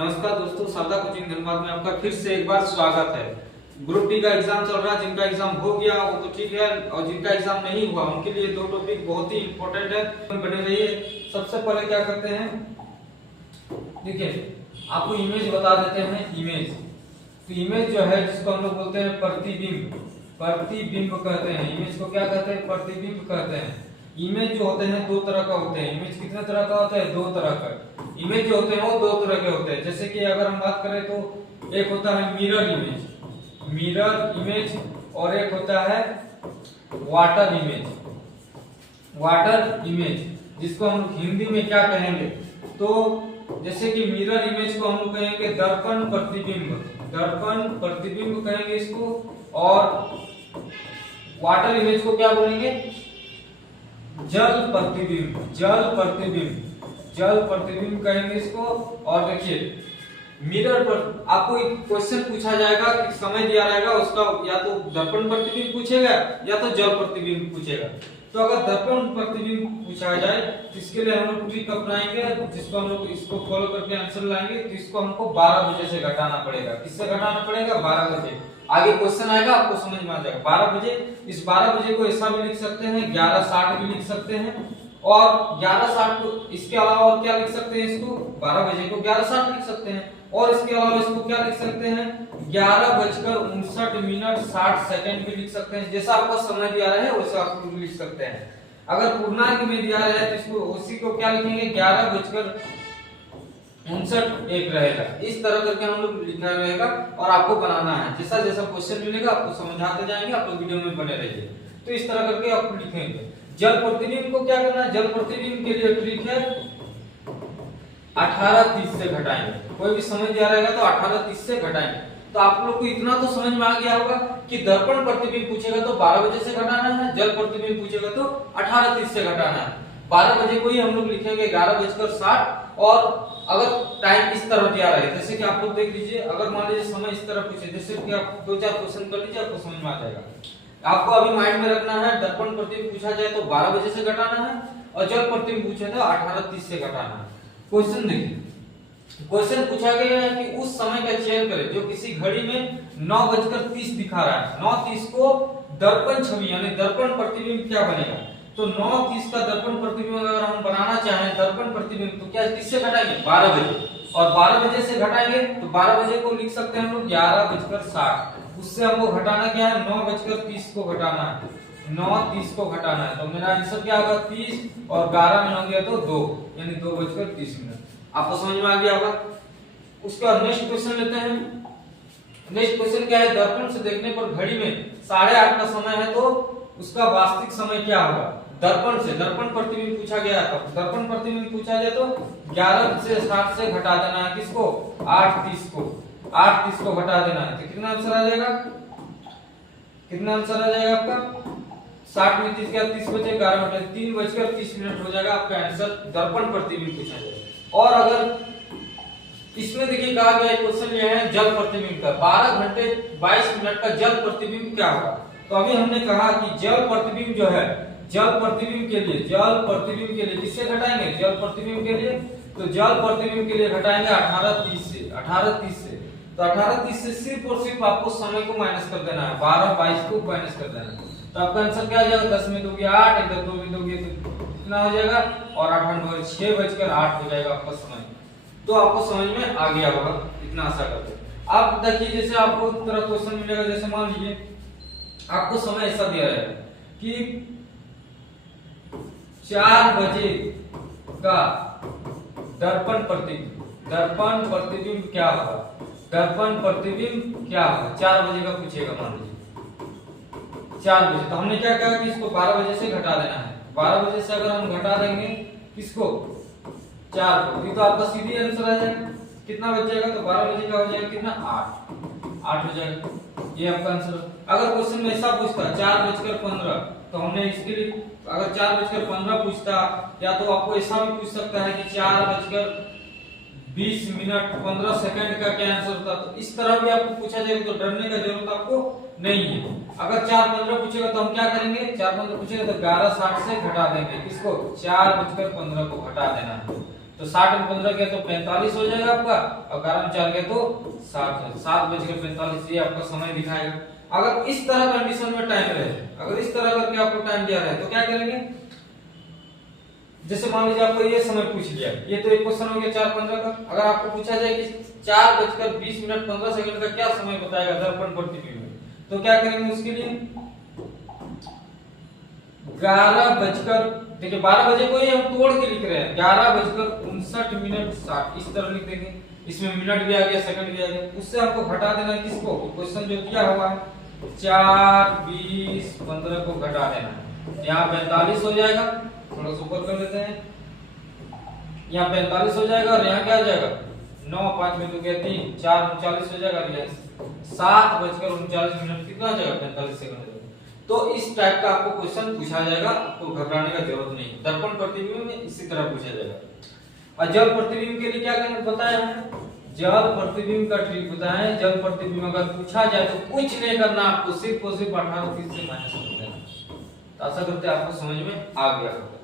नमस्कार दोस्तों, शारदा कोचिंग धनबाद में आपका फिर से एक बार स्वागत है। ग्रुप डी का एग्जाम चल रहा है। जिनका एग्जाम हो गया वो तो ठीक है, और जिनका एग्जाम नहीं हुआ उनके लिए दो टॉपिक बहुत ही इंपॉर्टेंट है, बने रहिए। सबसे पहले क्या करते हैं, देखिए आपको इमेज बता देते हैं। इमेज तो इमेज जो है जिसको हम लोग बोलते हैं प्रतिबिंब, प्रतिबिंब कहते हैं। इमेज को क्या कहते हैं? प्रतिबिंब कहते हैं। इमेज जो होते हैं दो तरह का होते हैं। इमेज कितने तरह का होता है? दो तरह का। इमेज जो होते हैं वो दो तरह के होते हैं। जैसे कि अगर हम बात करें तो एक होता है मिरर इमेज, मिरर इमेज, और एक होता है वाटर इमेज, वाटर इमेज, जिसको हम हिंदी में क्या कहेंगे? तो जैसे कि मिरर इमेज को हम लोग कहेंगे दर्पण प्रतिबिंब, दर्पण प्रतिबिंब कहेंगे इसको। और वाटर इमेज को क्या बोलेंगे? जल प्रतिबिंब, जल प्रतिबिंब, जल प्रतिबिंब कहेंगे इसको। और देखिए मिरर पर आपको एक क्वेश्चन पूछा जाएगा कि समय दिया रहेगा उसका, या तो दर्पण प्रतिबिंब पूछेगा या तो जल प्रतिबिंब पूछेगा। तो अगर दर्पण प्रतिबिंब पूछा जाए तो इसके लिए हम लोग ट्रिक अपनाएंगे, जिसको हम लोग इसको फॉलो करके आंसर लाएंगे। तो इसको हमको 12 बजे से घटाना पड़ेगा। किससे घटाना पड़ेगा? 12 बजे। आगे क्वेश्चन आएगा आपको समझ में आ जाएगा। 12 बजे, इस 12 बजे को ऐसा भी लिख सकते हैं, 11:60 भी लिख सकते हैं, और 11:60 को इसके अलावा और क्या लिख सकते हैं? इसको 12 बजे को 11:60 लिख सकते हैं, और इसके अलावा इसको क्या लिख सकते हैं? 11:59:60 भी लिख सकते हैं। जैसा आपको समय दिया रहा है वैसा आप लिख सकते हैं। अगर पूर्णांक में दिया रहा है तो इसको उसी को क्या लिखेंगे? 11:59 रहेगा। इस तरह करके हम लोग लिखना रहेगा और आपको बनाना है। जैसा जैसा क्वेश्चन मिलेगा आपको समझाते जाएंगे, आप लोग वीडियो में बने रहिए। तो इस तरह करके आप लिखेंगे। जल प्रतिबिंब को क्या करना है? जल प्रतिबिंब के लिए ट्रिक है 18:30 से घटाएंगे। कोई भी समय दिया रहेगा तो 18:30 से घटाएंगे। तो आप लोग को इतना तो समझ में आ गया होगा कि दर्पण प्रतिबिंब पूछेगा तो 12 बजे से घटाना है, जल प्रतिबिंब पूछेगा तो 18:30 से घटाना है। 12 बजे को ही हम लोग लिखेंगे 11:60। और अगर टाइम इस तरह दिया रहे, जैसे कि आप लोग देख लीजिए, अगर मान लीजिए समय इस तरह पूछे, जैसे कि आप 2-4 क्वेश्चन कर लीजिए, आपको समझ में आ जाएगा। आपको अभी माइंड में रखना है, दर्पण प्रतिबिंब पूछा जाए तो 12 बजे से घटाना है, और जल प्रतिबिंब पूछे तो 18:30 से घटाना है। क्वेश्चन देखिए, क्वेश्चन पूछा गया है कि उस समय का चयन करें जो किसी घड़ी में 9:30 दिखा रहा है। 9:30 को दर्पण छवि यानी दर्पण प्रतिबिंब क्या बनेगा? तो 9:30 का दर्पण प्रतिबिंब अगर हम बनाना चाहें दर्पण प्रतिबिंब, तो क्या किससे घटाएंगे? 12 बजे। और 12 बजे से घटाएंगे तो 12 बजे को लिख सकते हैं हम लोग 11:60। उससे हमको घटाना क्या है? 9:30 को घटाना है, 9:30 को घटाना है। तो मेरा आंसर क्या होगा? 30, और 11 में हो गया तो 2, यानी 2:30। आपको समझ में आ गया होगा। उसका नेक्स्ट क्वेश्चन लेते हैं। नेक्स्ट क्वेश्चन क्या है? दर्पण से देखने पर घड़ी में 8:30 का समय है तो उसका वास्तविक समय क्या होगा? दर्पण से, दर्पण प्रतिबिंब पूछा गया था, दर्पण प्रतिबिंब पूछा जाए तो 11:60 से घटा देना है। किसको? 8:30 को, 8:30 को घटा देना है। तो कितना आंसर आ जाएगा? कितना आंसर आ जाएगा आपका? 60 में 30 क्या? 30 बचे 11 बटे 3:30 हो जाएगा आपका आंसर। दर्पण प्रतिबिंब पूछा जाए। और अगर इसमें देखिए कहा गया क्वेश्चन ये है जल प्रतिबिंब का, 12 घंटे 22 मिनट का जल प्रतिबिंब क्या होगा? तो अभी हमने कहा कि जल प्रतिबिंब जो है, जल प्रतिबिंब के लिए, जल प्रतिबिंब के लिए किससे घटाएंगे? जल प्रतिबिंब के लिए तो जल प्रतिबिंब के लिए घटाएंगे 18:30 से, 18:30 से। तो 18:30 से सिर्फ और सिर्फ आपको समय को माइनस कर देना है, 12:22 को माइनस कर देना है। तो आपका आंसर क्या आ जाएगा? 10 में दोगे 8, इधर 2 में दोगे तो कितना हो जाएगा? और 8 में 6:08 हो जाएगा आपका समय। तो आपको समझ में आ गया होगा, इतना आशा करते हैं। अब देखिए जैसे आपको तरह क्वेश्चन मिलेगा, जैसे मान लीजिए आपको समय ऐसा दिया है कि 4 बजे का दर्पण प्रतिबिंब, दर्पण प्रतिबिंब क्या होगा? दर्पण प्रतिबिंब क्या होगा? 4 बजे का पूछेगा, मान लीजिए 4 बजे। तो हमने क्या कहा कि इसको 12 बजे से घटा देना है। 12 बजे से अगर हम घटा देंगे किसको? 4 को, तो आपका सीधी आंसर आ जाएगा। कितना बच जाएगा? तो 12 बजे का हो जाएगा कितना? 8 हो जाएगा। ये आपका आंसर। अगर क्वेश्चन में ऐसा पूछता 4:15, तो हमने इसके लिए अगर 4:15 पूछता, या तो आपको ऐसा भी पूछ सकता है कि 4:20 का क्या आंसर होता। तो इस तरह भी आपको पूछा जाएगा तो डरने का जरूरत आपको नहीं है। अगर 4:15 पूछेगा तो हम क्या करेंगे? 4:15 पूछेगा तो 11:60 से घटा देंगे। किसको? 4:15 को घटा देना है। तो 60 में 15 गया तो 45 हो जाएगा आपका, और 11 में 4 गया तो 7:45 ये आपका समय दिखाएगा। अगर इस तरह कंडीशन में टाइम रहे, अगर इस तरह करके आपको टाइम दिया रहे तो क्या करेंगे, जैसे मान लीजिए आपको ये समय पूछ लिया, ये तो एक क्वेश्चन हो गया 4:15 का। अगर आपको पूछा जाए कि 4:20 का क्या समय बताएगा दर्पण प्रतिबिंब में, तो क्या करेंगे उसके लिए 11 देखिए 12 बजे को ही हम तोड़ के लिख रहे हैं, 11:59 इस तरह लिख देंगे। इसमें मिनट भी आ गया, सेकंड भी आ गया, उससे हमको घटा देना है किसको, क्वेश्चन जो दिया हुआ है 4, 20, 15 को घटा देना है। यहाँ 45 हो जाएगा, थोड़ा सा ऊपर कर लेते हैं, यहाँ 45 हो जाएगा और यहाँ क्या हो जाएगा 9, 5 में तो क्या 3, 4, 39 हो जाएगा, 7:39 कितना हो जाएगा 45 सेकंड हो जाएगा। तो इस टाइप का आपको क्वेश्चन पूछा जाएगा, आपको घबराने का जरूरत नहीं। दर्पण प्रतिबिंब में इसी तरह पूछा जाएगा। और जल प्रतिबिंब के लिए क्या करना बताया है, जल प्रतिबिंब का ट्रिक बताएं। जल प्रतिबिंब अगर पूछा जाए तो कुछ नहीं करना, आपको सिर्फ और सिर्फ 18 30 से माइनस कर देना। तो आशा करते हैं आपको समझ में आ गया होगा।